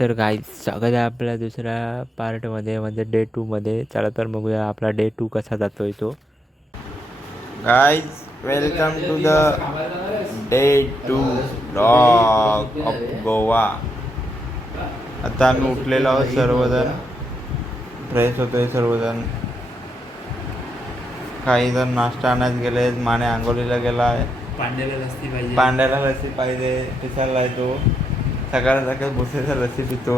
तर गाईज स्वागत आहे आपल्या दुसऱ्या पार्टमध्ये म्हणजे डे 2मध्ये. चला तर बघूया आपला डे 2 कसा जातोय तो. Guys welcome to the day 2 vlog of Goa. आता आम्ही उठलेलो आहोत सर्वजण, फ्रेश होतोय सर्वजण. काही जण नाश्ता आणायला गेले, माने आंघोळीला गेला आहे. पांड्याला लस्सी पाहिजे पिसायला आहे तो. सकाळ सकाळ भुसेचा लस्सी पितो.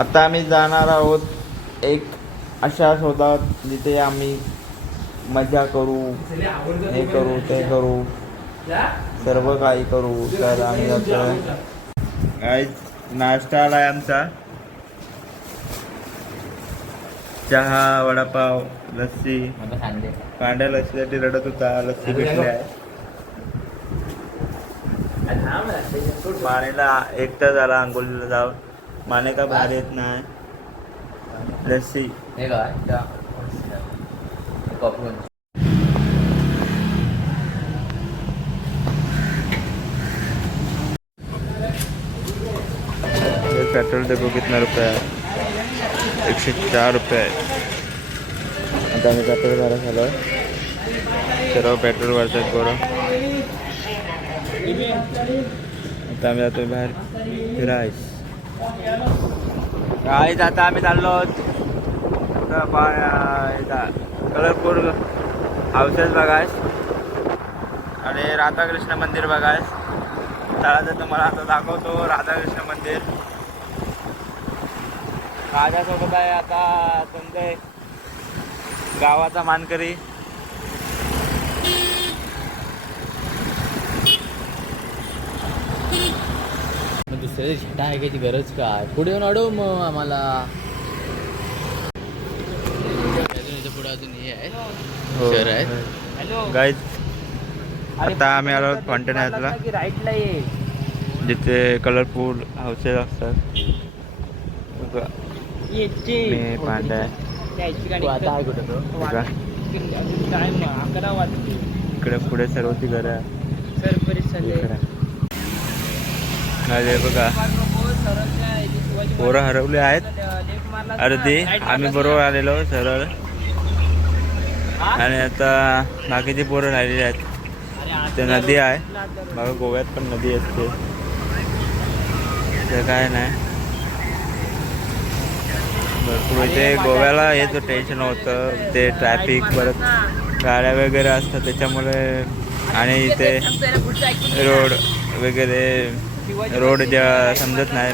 आता आम्ही जाणार आहोत एक अशा शोधात जिथे आम्ही मजा करू, हे करू ते करू, सर्व काही करू. तर आम्ही जातोय. नाश्ता आलाय आमचा, चहा, वडापाव, लस्सी. पांड्या लस्सीसाठी रडत होता, लस्सी भेटली आहे. मानेला एकटा झाला आंघोळीला जाऊन. माने का बाहेर येत नाही. लस्सी पेट्रोल देखो कितना रुपये है, 104 रुपये. आता आम्ही पेट्रोल भरा झालो. सर्व पेट्रोल भरतात बरं. आता आम्ही जातोय बाहेर फिरायस. काहीच आता आम्ही चाललो आहोत कलरपूर हाऊसेस बघायस आणि राधाकृष्ण मंदिर बघायस. चला तर तुम्हाला आता दाखवतो राधाकृष्ण मंदिर. माझ्यासोबत आहे आता संजय, गावाचा मानकरी. दुसऱ्या झेंडा ऐकायची गरज काय? पुढे येऊन अडव मग आम्हाला. पुढे अजून हे आहे, शहर आहे. गाईज आता आम्ही आलो फॉन्टेन हाऊसला, राईटला ये जिथे कलरफुल हाऊसेस असतात. मी पांड्या आता आहे कुठे तो? इकडे पुढे सर्व ती घरं आहे. बघा पोरं हरवले आहेत अर्धी. आम्ही बरोबर आलेलो सरळ, आणि आता बाकीची पोरं राहिलेली आहेत. ते नदी आहे बघा, गोव्यात पण नदी असते. तर काय नाही भरपूर इथे गोव्याला हेच टेन्शन होतं, ते ट्रॅफिक, परत गाड्या वगैरे असतात त्याच्यामुळे. आणि इथे रोड वगैरे, रोड समजत नाही.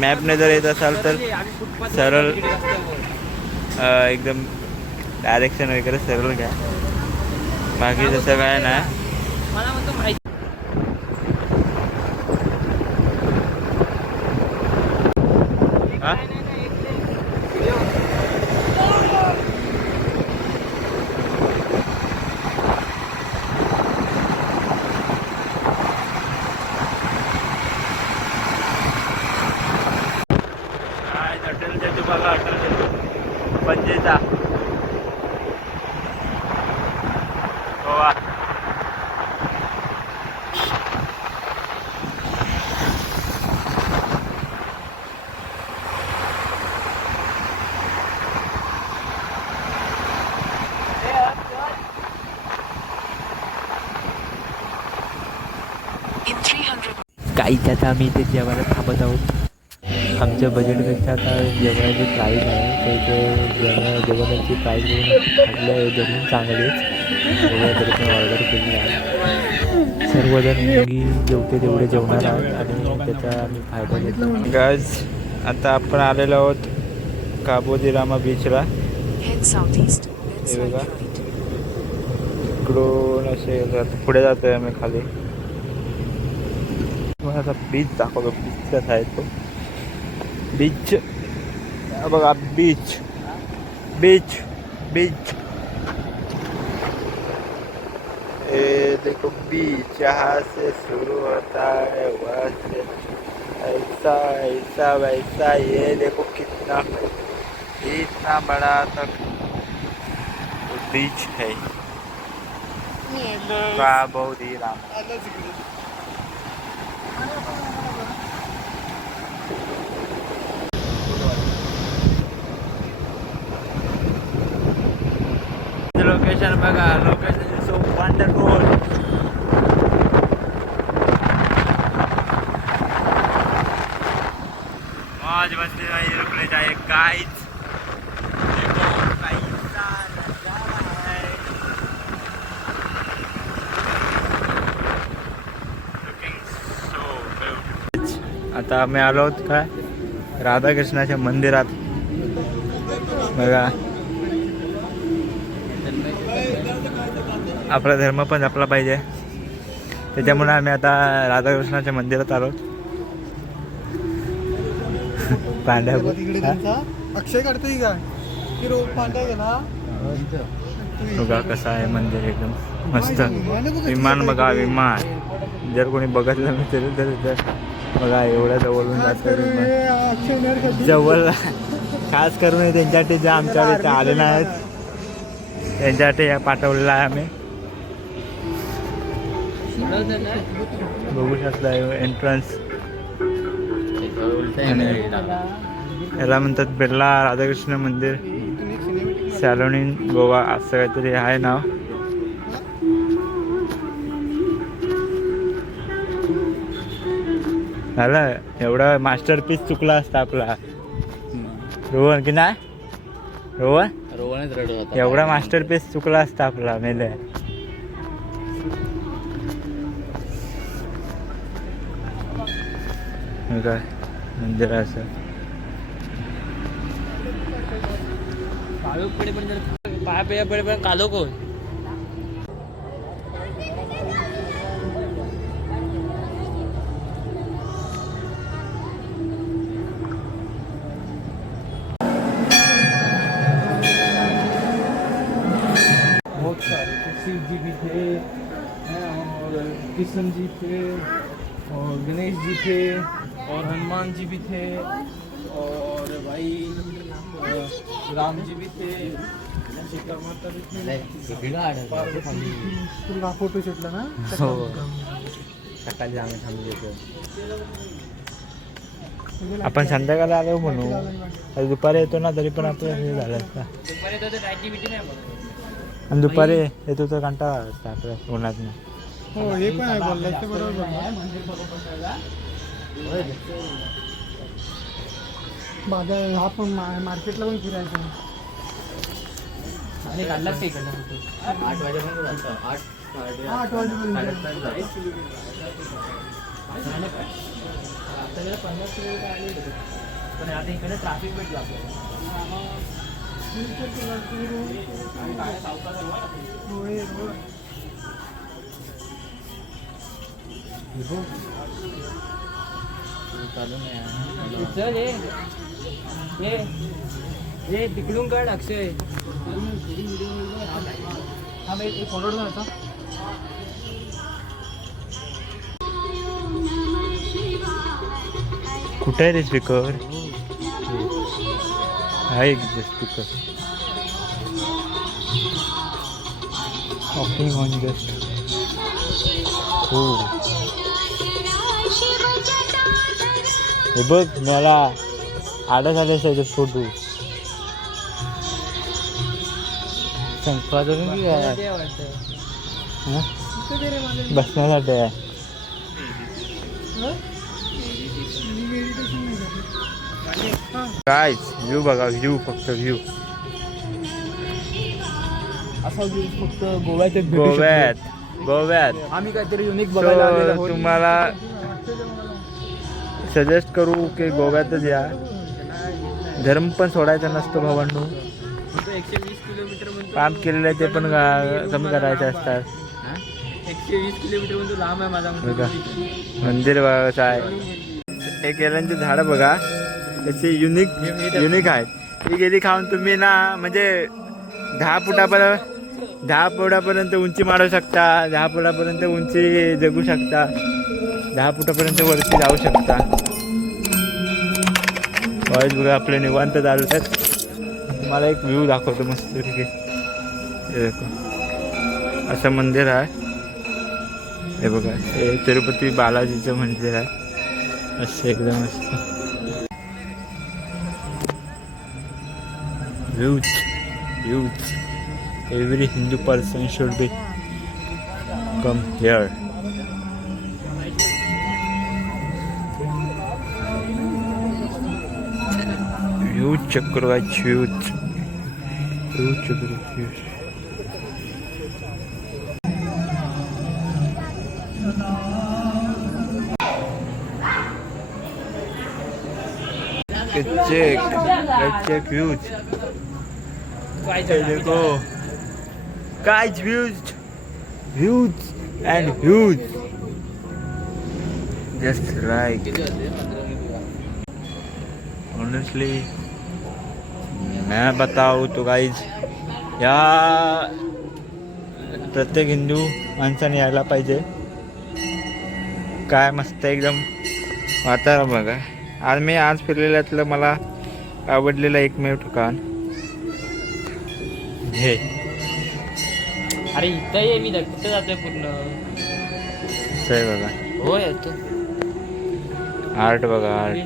मॅपने जर येत असाल तर सरळ एकदम डायरेक्शन वगैरे सरळ घ्या, बाकी तसं काय नाही. पणजीचा गोवा. काहीच आता आम्ही इथे जेवायला थांबत आहोत. आमच्या बजेटपेक्षा आता जेवणाची प्राईस आहे, तर जेवणाची प्राईस खाल्लं जेवण चांगलेच. तरी पण ऑर्डर केली आहे. सर्वजण मुलगी जेवते तेवढे जेवणार आहोत आणि त्याचा आम्ही फायदा घेतो. गाईज आता आपण आलेलो आहोत काबोदीरामा बीचला. हे बघा इकडून असे पुढे जातोय आम्ही खाली. मला आता बीच दाखवतो, बीच कसा आहे तो. बीच बघा, बीच बीच बीच. ये देखो बीच, यहाँ से शुरू होता है, वहाँ से ऐसा ऐसा वैसा. ये देखो कितना इतना बड़ा तक बीच है. का बहुत ही राम लोकेशन बघा लोकेशन सो वंडरफुल मौज मस्ती में रुकने जाए गाइस आता आम्ही आलो आहोत काय राधाकृष्णाच्या मंदिरात बघा आपला धर्म पण जपला पाहिजे त्याच्यामुळे आम्ही आता राधाकृष्णाच्या मंदिरात आलो पांड्या अक्षय काढतोय का की रोज पांड्या गेला बघा कसं आहे मंदिर एकदम मस्त विमान बघा विमान जर कोणी बघितलं नसेल तर बघा एवढ्या जवळून जातं जवळ खास करून त्यांच्यासाठी जे आमच्या इथे आले नाहीत त्यांच्यासाठी पाठवलेलं आहे आम्ही बघू शकता एंट्रन्स याला म्हणतात बिर्ला राधाकृष्ण मंदिर सॅलोनी गोवा असं काहीतरी आहे नाव झालं एवढा मास्टरपीस चुकला असता आपला रोहन की नाही रोहनच रडत होता एवढा मास्टरपीस चुकला असता आपला मेले काय मंदिर असं पाय पडेपर्यंत कालो कोण बहुत सारे शिव जी भी थे और कृष्ण जी थे और गणेश जी थे और हनुमान जी भी थे और भाई राम जी भी थे सीता माता भी थे तुला फोटो शूटला ना हो सकाळी आम्ही थांबलो आपण संध्याकाळी आलो म्हणू आज दुपारी येतो ना तरी पण आपलं हे झालं असतं आणि दुपारी येतो तर कंटाळा असता आपल्या उन्हात हो हे पण आहे बोलला ते बरोबर माझा हा पण मार्केटला पण फिरायचं आणि काढलाच ते इकडनं 8 वाजेपर्यंत 8 वाजेपर्यंत आता 50 किलोमीटर आले पण आता इकडे ट्रॅफिक भेटलं आपल्याला चालू नाही चल हे तिकडून काढ अक्षय हा मी एक फोटो होता कुठे आहे रे स्पीकर आहे स्पीकर टॉकिंग ऑन जस्ट हो हे बघ मला आडच आले त्याचे फोटो बसण्यासाठी आहे काय व्ह्यू बघा व्ह्यू फक्त व्ह्यू असा व्ह्यू फक्त गोव्यात गोव्यात आम्ही काहीतरी युनिक बघायला आलेलो आहोत. तुम्हाला सजेस्ट करू की गोव्यातच या धर्म पण सोडायचा नसतो भावांनो 120 किलोमीटर काम केलेलं आहे ते पण कमी करायचे असतात 120 किलोमीटर म्हणजे लांब आहे माझा बघा मंदिर बघायचं आहे एक केळ्यांची झाडं बघा त्याची युनिक आहेत ही गेली खाऊन तुम्ही ना म्हणजे 10 फुटापर्यंत उंची मारू शकता 10 फुटापर्यंत उंची जगू शकता 10 फुटापर्यंत वरती जाऊ शकता बॉयज बघा आपले निवांत चालू आहेत तुम्हाला एक व्ह्यू दाखवतो मस्त पैकी हे देखो असं मंदिर आहे. हे बघा, हे तिरुपती बालाजीचं मंदिर आहे. असं एकदम मस्त views. Every Hindu person should be come here. Views check करू गाइस. व्ह्यूज चेक करू. check views. देखो guys, views and views just like honestly मैं बताऊँ तो गाइज या प्रत्येक हिंदू माणसाने यायला पाहिजे. काय मस्त एकदम वातावरण बघा. आज फिरलेल्यातलं मला आवडलेलं एकमेव ठिकाण हे. अरे इथं ये, मी कुठं जातोय पूर्ण. आहे बघा, हो येतो. आर्ट बघा, आर्ट.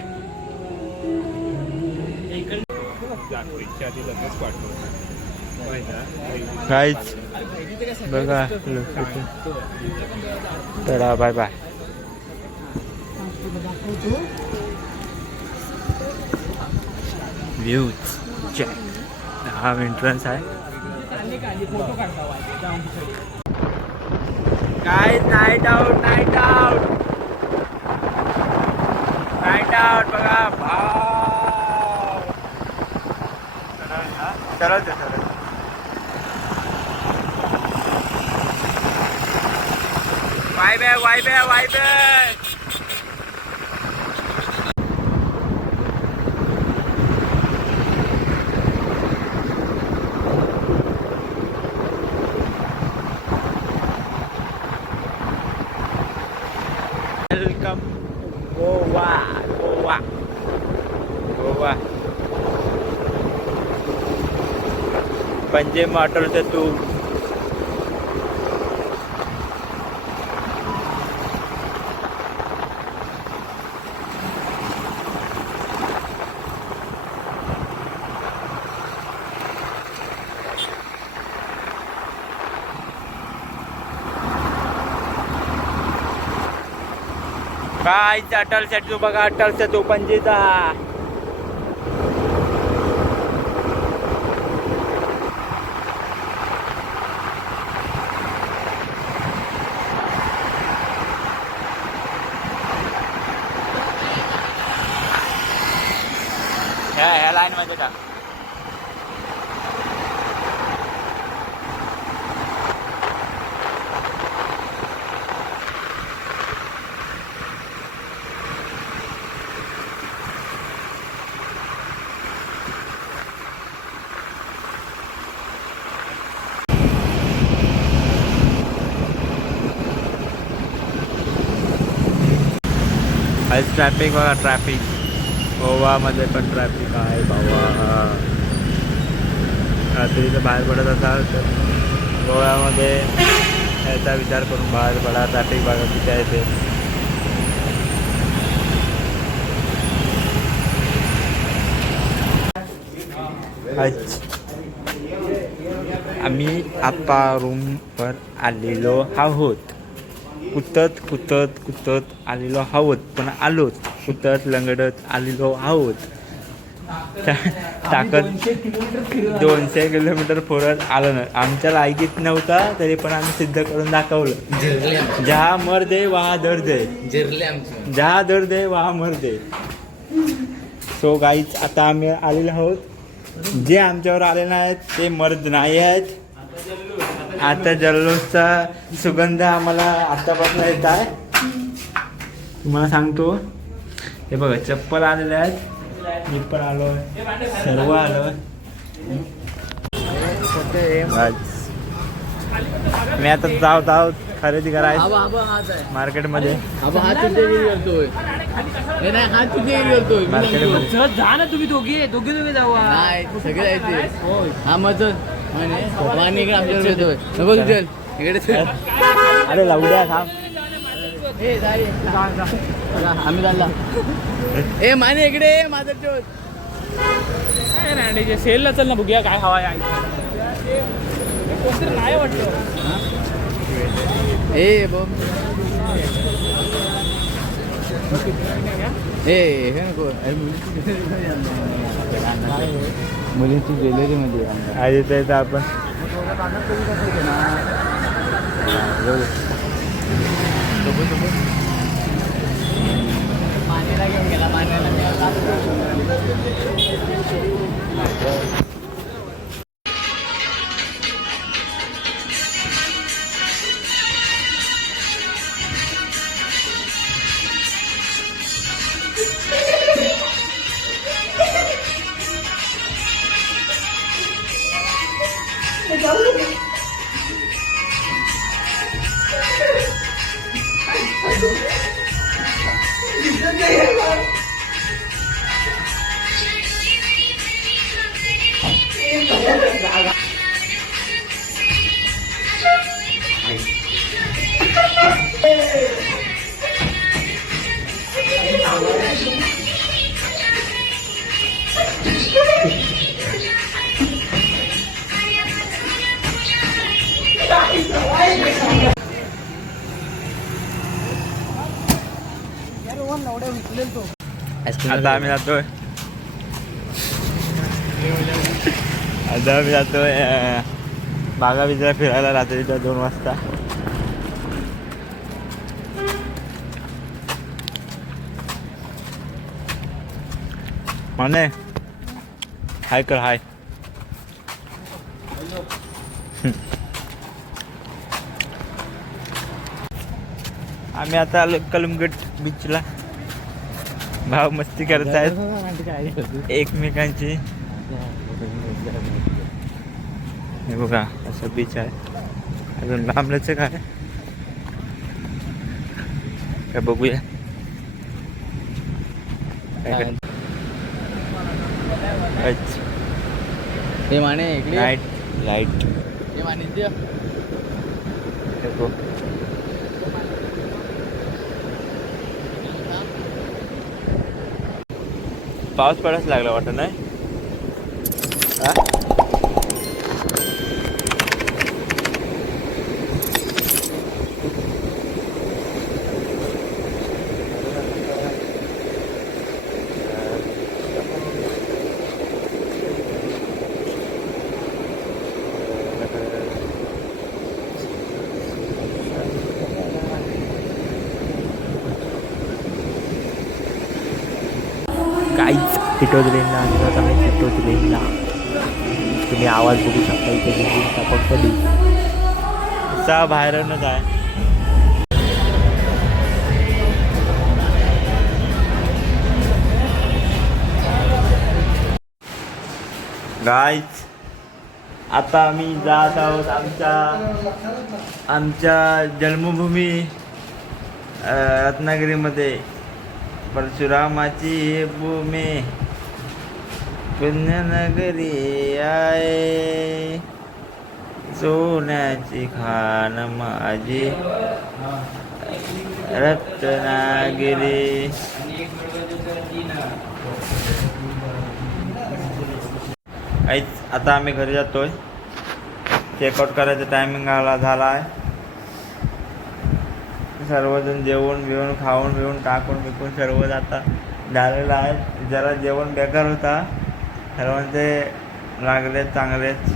काहीच बघा. चला बाय बाय. Views check. हा एंट्रन्स आहे. काय नाईट आउट बघा. सरळ वाय बॅक. वेलकम गोवा. पंजे मोटरचं तू. काय अटल सेतू बघा. अटल सेतू पणजीचा. ह्या लाईन मध्ये का. आज ट्रॅफिक बघा. ट्रॅफिक गोवामध्ये पण ट्रॅफिक आहे बाबा. रात्रीचं बाहेर पडत असाल तर गोव्यामध्ये याचा विचार करून बाहेर पडा. ट्रॅफिक बघा किती आहे ते. आम्ही आता रूमवर आलेलो आहोत. कुतत आलेलो आहोत. पण आलोच. कुतत लंगडत आलेलो आहोत. ताकद 200 किलोमीटर फोरत आलो ना. आमच्या लायकीत नव्हता तरी पण आम्ही सिद्ध करून दाखवलं. जहा मर दे वहा दर दे. जहा दर दे वहा मर दे. सो गाईज आता आम्ही आलेलो आहोत. जे आमच्यावर आले नाहीत ते मर्द नाही आहेत. आता जल्लोषचा सुगंध आम्हाला आतापासून येत आहे. तुम्हाला सांगतो. हे बघा चप्पल आलेले आहेत. मी पण आलो. सर्व आलो. मी आता जाऊ खरेदी करायचं मार्केटमध्ये. मार्केटमध्ये जा ना तुम्ही दोघे जाऊ. सगळे जायचे. हा मग नको तुझे इकडे अरे लावड्या थांब. आम्ही चालला. ए माने इकडे माझा चोट. काय नाही सेलला चल ना बघूया काय हवा आहे. कोणतरी नाही वाटतं. ए बॉम ए हे नको मुलींची ज्वेलरीमध्ये आधी तर आपण मानेला घेऊन गेला मानेला. आता आम्ही जातोय. आता आम्ही जातोय बागा बिजा फिरायला रात्रीच्या 2 वाजता. म्हणे हाय कर हाय. आम्ही आता आलो कलमगट बीचला. भाव मस्ती करत आहेत एकमेकांची. हे बघा असं बीच आहे. अजून लांबलंच काय काय बघूया. हे माने इकडे लाईट लाईट हे माने द्या. पाऊस पडायच लागला वाटत नाही. काहीच फिटोज रेंजला आणि आता मी फिटोज रेंजला तुम्ही आवाज बघू शकता. इथे बिल्डिंगचा फक्त असा बाहेरूनच आहे. गाईज आता आम्ही जात आहोत आमच्या जन्मभूमी रत्नागिरीमध्ये. परशुरामाची भूमी पुण्यनगरी आहे. सोन्याची खान माझी रत्नागिरी. आता आम्ही घरी जातोय. चेकआउट करायचा टायमिंग झाला आहे. सर्वजण जेवण बिवून खाऊन बिवून टाकून बिकून सर्व जाता झालेलं आहे. जरा जेवण बेकार होता. सर्वांचे लागले चांगलेच.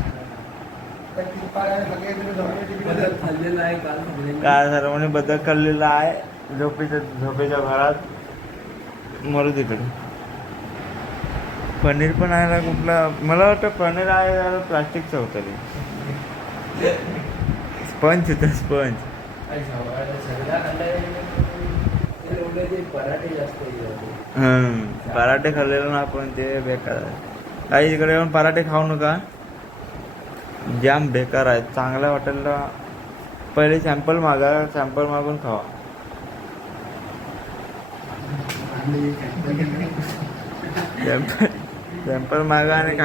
काय सर्वांनी बदल खाल्लेला आहे झोपेच्या घरात. मरू तिकडे. पनीर पण आहे ना कुठला. मला वाटतं पनीर आहे प्लास्टिकचं होतं ते. स्पंज होतं स्पंज. पराठे खाल्लेलो ना आपण ते बेकार आहे. काही इकडे येऊन पराठे खाऊ नका. जाम बेकार आहेत. चांगल्या हॉटेलला पहिले सॅम्पल मागून खावा. सॅम्पल मागा आणि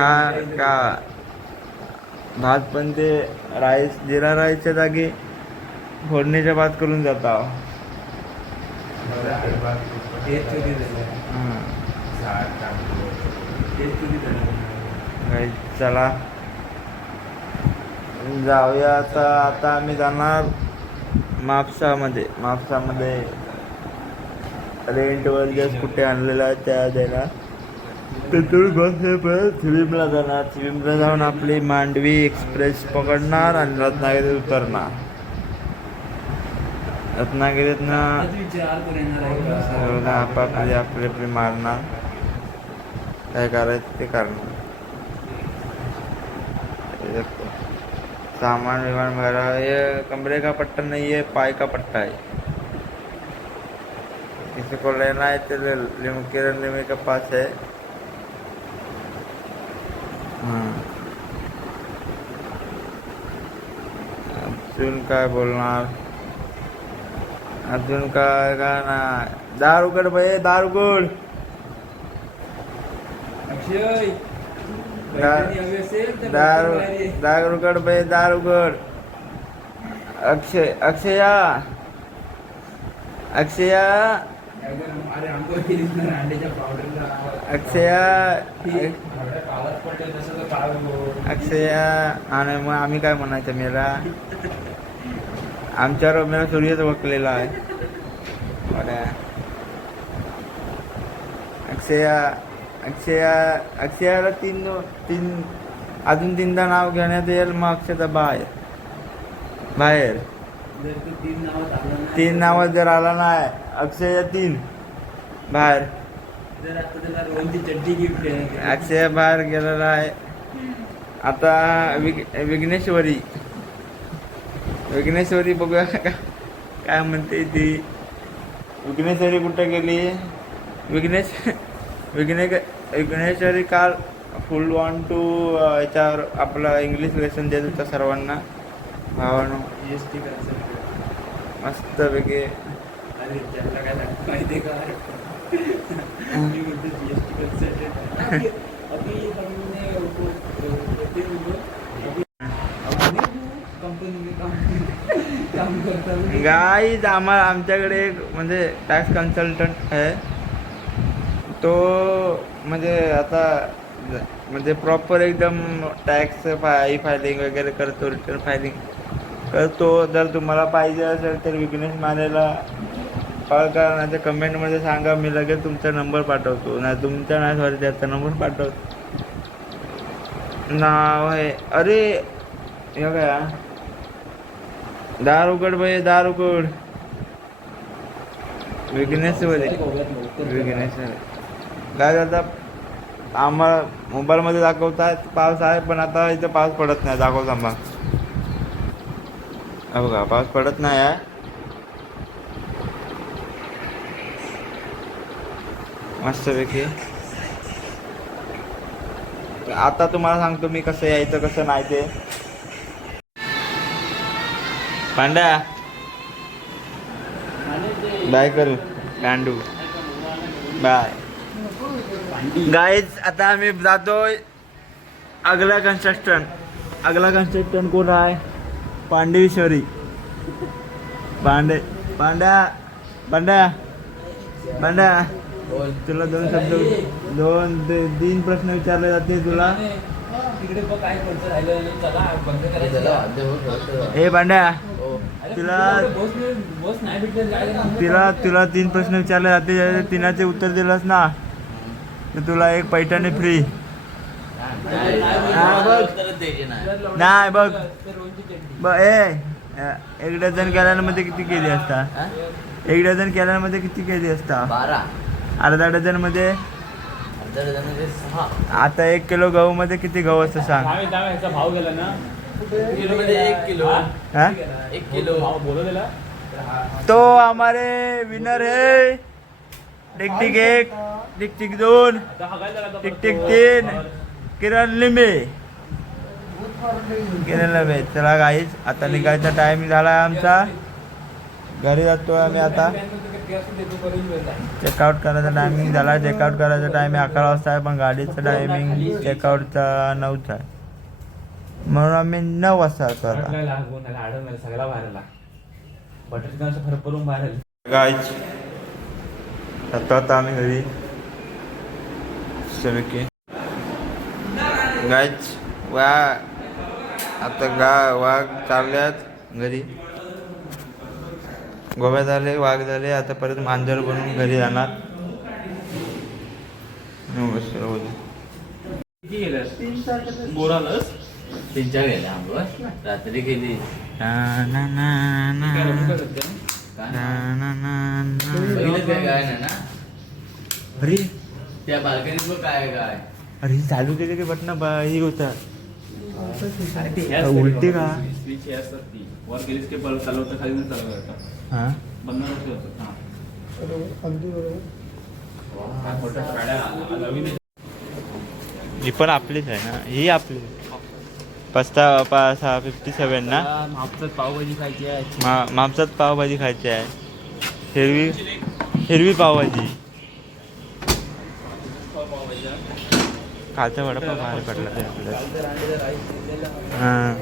खा. भात पण ते राईस जिरा राईसच्या जागी फोडणीच्या भात करून जाता. गाईज चला जाऊया आता आम्ही जाणार मापसामध्ये रेंटवर जस्ट कुठे आणलेला आहे त्या द्यायला. तिथून बस आहे परत स्विमला जाणार. स्विमला जाऊन आपली मांडवी एक्सप्रेस पकडणार आणि रत्नागिरीत उतरणार. रत्नागिरीतनं आपापली आपली मारणार. काय करायचं ते करणार. सामान विमान वगैरह ये कमरे का पट्टा नहीं है, पाई का पट्टा है. किसी को लेना है तो किरण लिमी के पास है. हाँ अर्जुन काय बोलणार. अर्जुन काय ना दार उघड भाई, दार उघड. दार उघड भाई, दार उघड. अक्षया आणि मग आम्ही काय म्हणायचं. मेरा आमच्यावर मेरा सूर्यच वकलेला आहे. अक्षयाला तीन अजून तीनदा नाव घेण्यात येईल. मग अक्षता बाहेर 3 नावात जर आला नाही अक्षय 3 बाहेर. अक्षय बाहेर गेलेला आहे. आता विघ्नेश्वरी बघूया काय म्हणते ती. विघ्नेश्वरी कुठे गेली. विघ्नेश्वरी काल फुल ऑन टू याच्यावर आपला इंग्लिश लेसन देत होता सर्वांना. भावानो GST कन्सल्टंट मस्त पैकी. अरे त्याला काय माहिती का मी बोलतो GST कन्सल्टंट. अभी हमने कंपनी में काम करता हूँ. गाईज आमच्याकडे एक म्हणजे टॅक्स कन्सल्टंट आहे. तो म्हणजे आता म्हणजे प्रॉपर एकदम टॅक्स फायलिंग वगैरे करतो. रिटर्न फायलिंग करतो. जर तुम्हाला पाहिजे असेल तर विघ्नेश मानेला कॉल करा. नाही तर कमेंटमध्ये सांगा. मी लगेच तुमचा नंबर पाठवतो. नाही तुमचा नाही सॉरी त्याचा नंबर पाठवतो. नाव आहे अरे हे काय. दार उघड भाई, दार उघड. विघ्नेश्वरी काय आता आम्हाला मोबाईलमध्ये दाखवतात पाऊस आहे. पण आता इथं पाऊस पडत नाही. दाखवतो आम्हा. बघा पाऊस पडत नाही आहे. मस्तपैकी. आता तुम्हाला सांगतो मी कसं यायचं कसं नाही ते. पांड्या बाय करू गांडू बाय. गाईज आता आम्ही जातोय अगला कन्स्ट्रक्शन कोण आहे. पांडेश्वरी. पांड्या तुला 2 शब्द 2-3 प्रश्न विचारले जाते तुला. तिकडे बघ काय करतो राहिलं. चला बंद करायचं. ए पांड्या तुला बस नाही भेटलं. तुला 3 प्रश्न विचारले जाते. 3चे उत्तर दिलंस ना तर तुला एक पैठणी फ्री. नाही बघ एक डझन कॅलरमध्ये किती केली असता. 1 डझन कॅलरमध्ये किती केली असता. 12. अर्धा डझन मध्ये आता 1 किलो गहू मध्ये किती गहू असतं सांग. भाव गेला ना. 1 किलो. हा 1 किलो बोलो दिला. तो हमारे विनर है. टिक 1, टिक 2, टिक 3 किरण लिंबे. चला गाईज आता निघायचा टाइम झाला आमचा. घरी जातोय आम्ही आता. चेकआउट करायचा टायमिंग झाला. चेकआउट करायचा टायमिंग 11 वाजता आहे. पण गाडीचं टायमिंग चेकआउटचा 9चा आहे. म्हणून आम्ही 9 वाजता जातो आता. सगळा बाहेरला बटर चिकन असं खरं करून बाहेर आले. गाईच आता आम्ही घरी सगळे गाईच वाघ चालल्यात घरी. गोव्या झाले, वाघ झाले, आता परत मांजर बनून घरी जाणार. किती गेलं बोरालच 3-4 गेल्या आंबवर रात्री गेली. बघितलं काय काय नाही ना अरे त्या बाल्कनीत बघ काय काय. अरे चालू केले की बटन ही होता उलटी का? स्विच हे असतात ती वर गेलीस की बल्ब चालू होतं, खाली पण चालू होतं. हा बंद नसते होतं. हां काय मोठ्या गाड्या नवीन ही पण आपलीच आहे ना? ही आपली 57 ना? मापचात पावभाजी खायची आहे. मापसात पावभाजी खायची आहे. हिरवी पावभाजी. कालचा वडापाव बाहेर पडला ते आपल्याला. हां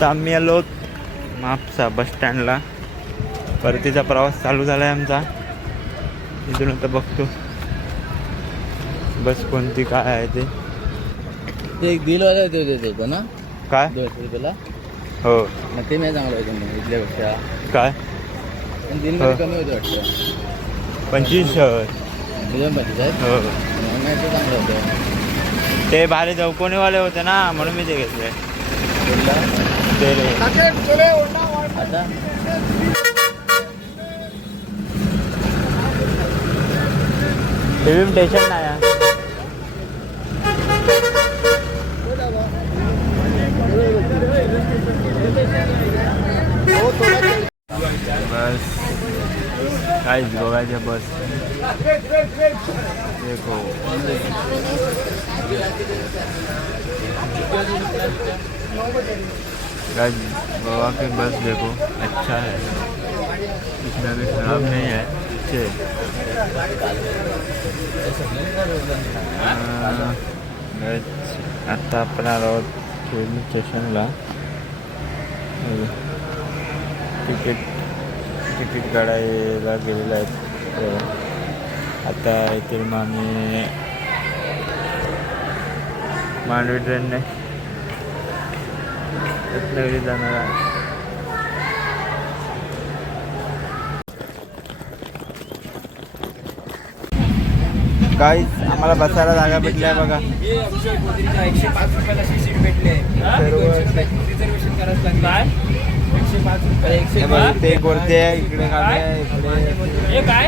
तर आम्ही आलो मापसा बस स्टँडला. परतीचा प्रवास चालू झाला आहे आमचा. इथून आता बघतो बस कोणती काय आहे ते. ते एक बिलवाला होते ना काय 200 रुपयाला. हो मग ते नाही चांगलं होतं मग इथल्यापेक्षा. काय पण दिनमध्ये कमी होतं वाटतं. 25 बिलम 25 आहेत. हो मग नाही ते चांगलं होतं. ते भारी चौकोनीवाले होते ना म्हणून मी ते घेतले. ते रे. आता फिल्म स्टेशन नाही आहे. बस काय बघायच्या बस देखो. गाइस गोवा की बस देखो अच्छा है, इतना भी खराब नहीं है. अच्छे आता आपण आलो रेल्वे स्टेशनला. तिकीट काढायला गेलेलं आहेत. आता येथील मांडवी ट्रेनने रत्नागिरी जाणार आहे. काहीच आम्हाला बसायला जागा भेटल्या बघा. 105 रुपयाला सीट भेटले. रिझर्वेशन करायचं लागलं. 105 रुपये. ते कोणते आहे इकडे गाडी आहे इकडे. हे काय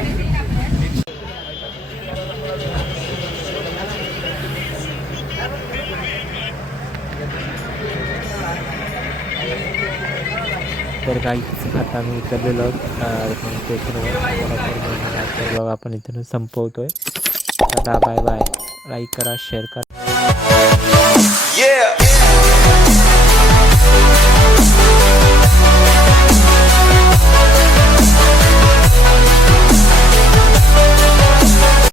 तर काही आता आम्ही उतरलेलो आहोत स्टेशनवर. बघा आपण इथून संपवतोय. आता बाय बाय. लाईक करा, शेअर करा.